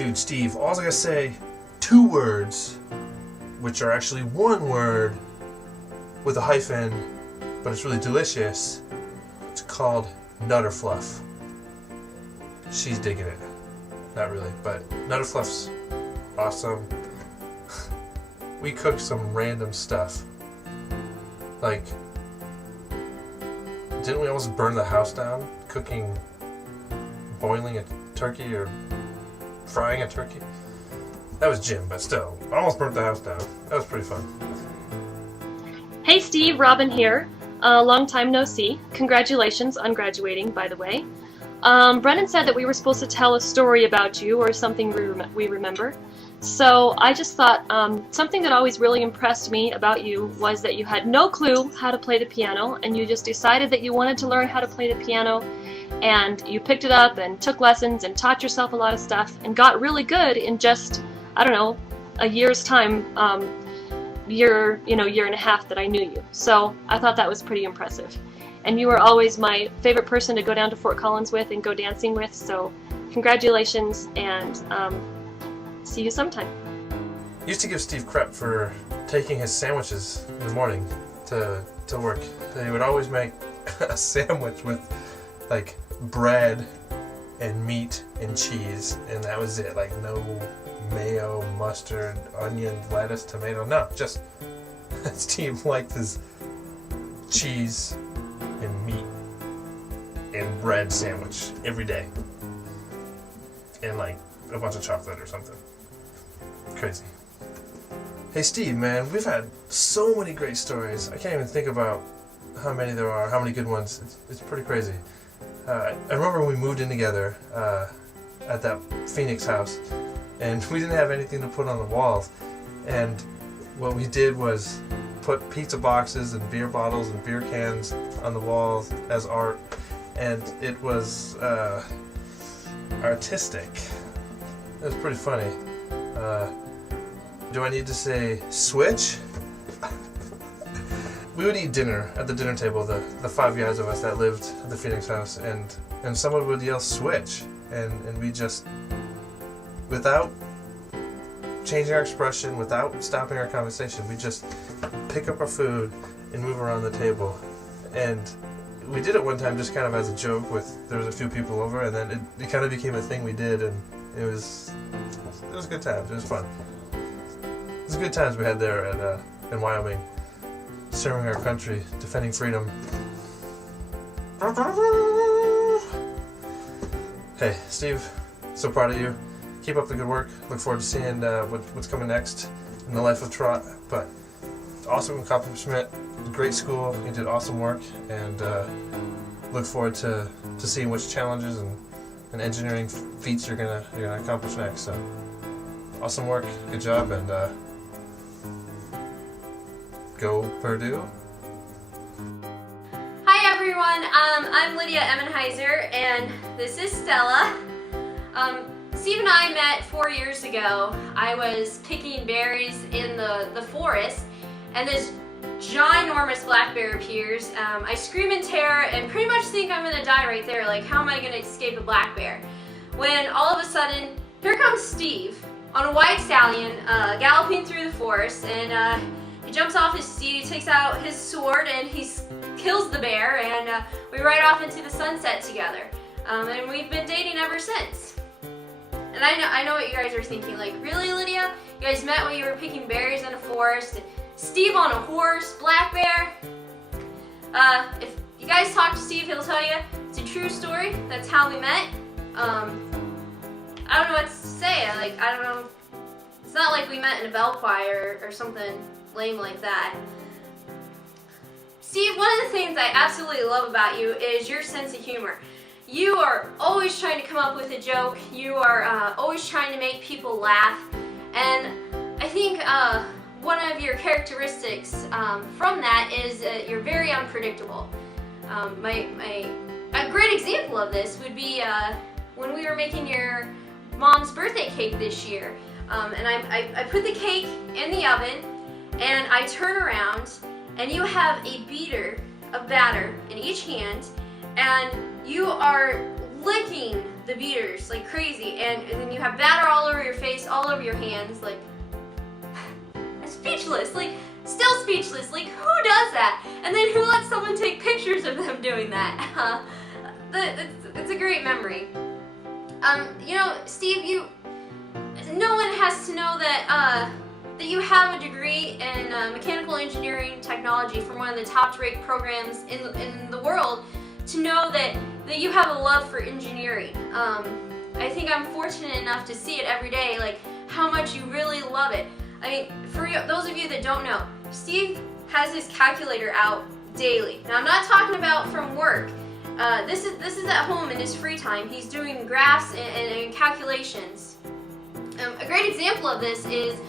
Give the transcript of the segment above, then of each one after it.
Dude, Steve, all I gotta say, 2 words, which are actually 1 word with a hyphen, but it's really delicious. It's called Nutter Fluff. She's digging it. Not really, but Nutter Fluff's awesome. We cooked some random stuff. Like, didn't we almost burn the house down boiling a turkey or frying a turkey? That was Jim, but still, I almost burnt the house down. That was pretty fun. Hey Steve, Robin here. Long time no see. Congratulations on graduating, by the way. Brennan said that we were supposed to tell a story about you or something we remember. So I just thought something that always really impressed me about you was that you had no clue how to play the piano, and you just decided that you wanted to learn how to play the piano, and you picked it up and took lessons and taught yourself a lot of stuff and got really good in just, I don't know, a year's time, year and a half that I knew you. So I thought that was pretty impressive. And you were always my favorite person to go down to Fort Collins with and go dancing with, so congratulations, and see you sometime. I used to give Steve crap for taking his sandwiches in the morning to work. He would always make a sandwich with like bread and meat and cheese, and that was it. Like no mayo, mustard, onion, lettuce, tomato. No, just Steve liked his cheese and meat and bread sandwich every day, and like a bunch of chocolate or something. Crazy. Hey Steve, man, we've had so many great stories. I can't even think about how many there are, how many good ones. It's pretty crazy. I remember when we moved in together at that Phoenix house, and we didn't have anything to put on the walls, and what we did was put pizza boxes and beer bottles and beer cans on the walls as art, and it was artistic. It was pretty funny. Do I need to say switch? We would eat dinner at the dinner table, the 5 guys of us that lived at the Phoenix house, and someone would yell switch, and we just, without changing our expression, without stopping our conversation, we just pick up our food and move around the table. And we did it one time just kind of as a joke there was a few people over, and then it kind of became a thing we did, and it was good times. It was fun. It was good times we had there in Wyoming, serving our country, defending freedom. Hey, Steve, so proud of you. Keep up the good work. Look forward to seeing what's coming next in the life of Trot. But awesome accomplishment, great school. You did awesome work, and look forward to seeing which challenges and engineering feats you're gonna accomplish next. So awesome work, good job, and go Purdue. Hi everyone, I'm Lydia Emmenheiser, and this is Stella. Steve and I met 4 years ago. I was picking berries in the forest, and this ginormous black bear appears. I scream in terror and pretty much think I'm gonna die right there. Like, how am I gonna escape a black bear? When all of a sudden, here comes Steve on a white stallion, galloping through the forest, and he jumps off his steed, he takes out his sword, and he kills the bear, and we ride off into the sunset together. And we've been dating ever since. And I know what you guys are thinking, like, really, Lydia? You guys met when you were picking berries in a forest? Steve on a horse, black bear? If you guys talk to Steve, he'll tell you it's a true story. That's how we met. I don't know what to say. I don't know. It's not like we met in a bell choir or something lame like that. Steve, one of the things I absolutely love about you is your sense of humor. You are always trying to come up with a joke. You are always trying to make people laugh. And I think one of your characteristics from that is you're very unpredictable. A great example of this would be when we were making your mom's birthday cake this year. And I put the cake in the oven, and I turn around, and you have a beater of batter in each hand, and you are licking the beaters like crazy, and then you have batter all over your face, all over your hands, like speechless, like still speechless, like who does that? And then who lets someone take pictures of them doing that? It's a great memory. You know, Steve, no one has to know that that you have a degree in mechanical engineering technology from one of the top-ranked programs in the world to know that you have a love for engineering. I think I'm fortunate enough to see it every day, like how much you really love it. I mean, for those of you that don't know, Steve has his calculator out daily. Now, I'm not talking about from work. This is at home in his free time. He's doing graphs and calculations. A great example of this is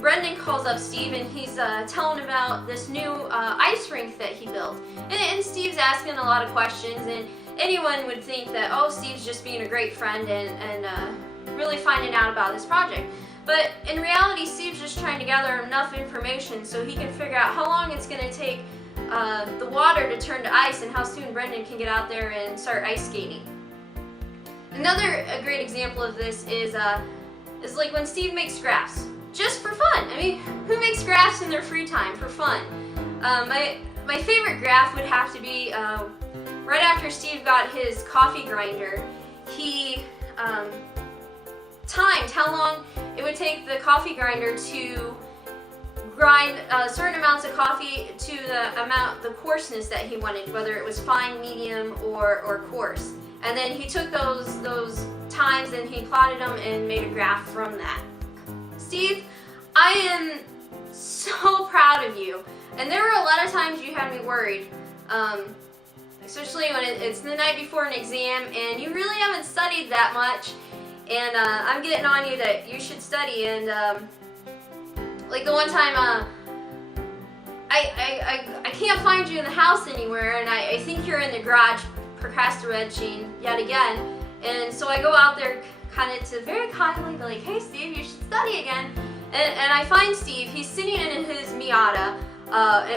Brendan calls up Steve and he's telling about this new ice rink that he built. And Steve's asking a lot of questions, and anyone would think that, oh, Steve's just being a great friend and really finding out about this project. But in reality, Steve's just trying to gather enough information so he can figure out how long it's going to take the water to turn to ice and how soon Brendan can get out there and start ice skating. Another great example of this is like when Steve makes graphs, just for fun. I mean, who makes graphs in their free time for fun? My favorite graph would have to be right after Steve got his coffee grinder. He timed how long it would take the coffee grinder to grind certain amounts of coffee to the coarseness that he wanted, whether it was fine, medium, or coarse. And then he took those times and he plotted them and made a graph from that. Steve, I am so proud of you. And there were a lot of times you had me worried, especially when it's the night before an exam and you really haven't studied that much. And I'm getting on you that you should study. And like the one time, I can't find you in the house anywhere, and I think you're in the garage procrastinating yet again. And so I go out there kind of to very kindly be like, hey Steve, you should study again. And I find Steve, he's sitting in his Miata,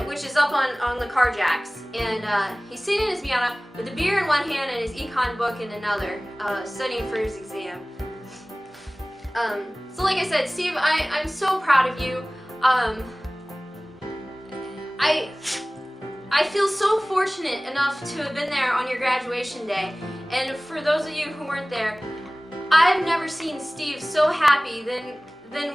which is up on the car jacks. And he's sitting in his Miata with a beer in one hand and his econ book in another, studying for his exam. So like I said, Steve, I'm so proud of you. I feel so fortunate enough to have been there on your graduation day. And for those of you who weren't there, I've never seen Steve so happy than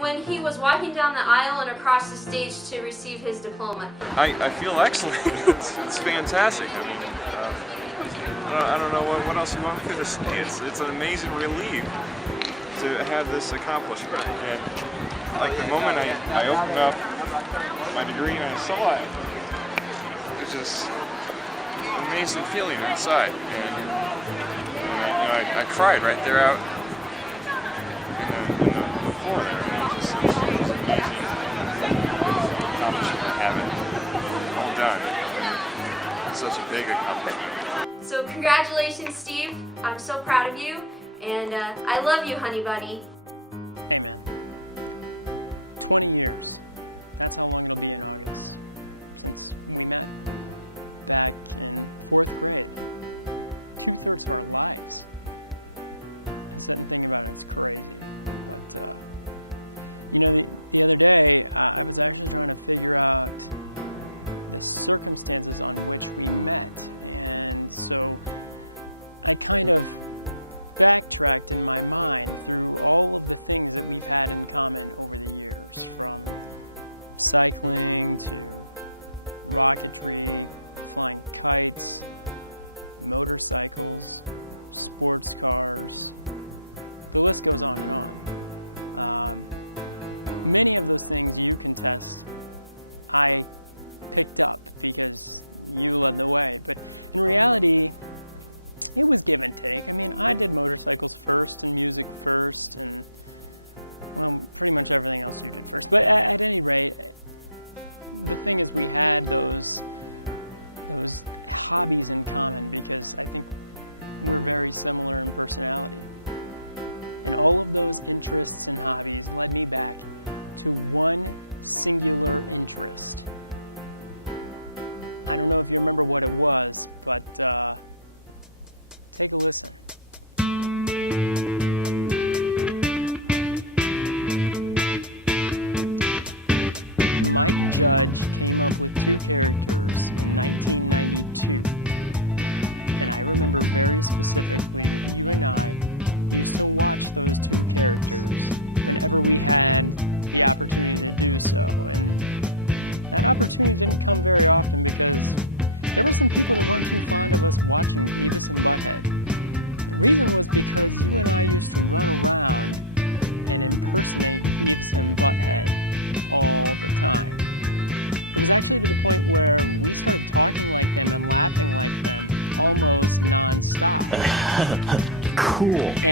when he was walking down the aisle and across the stage to receive his diploma. I feel excellent. It's fantastic. I mean, I don't know what else you want me to say. It's an amazing relief to have this accomplishment. And like the moment I opened up my degree and I saw it, it was just an amazing feeling inside. And I cried right there out in the floor there. And it was an amazing accomplishment to have it all done. And it's such a big accomplishment. So congratulations, Steve. I'm so proud of you. And I love you, honey bunny. cool.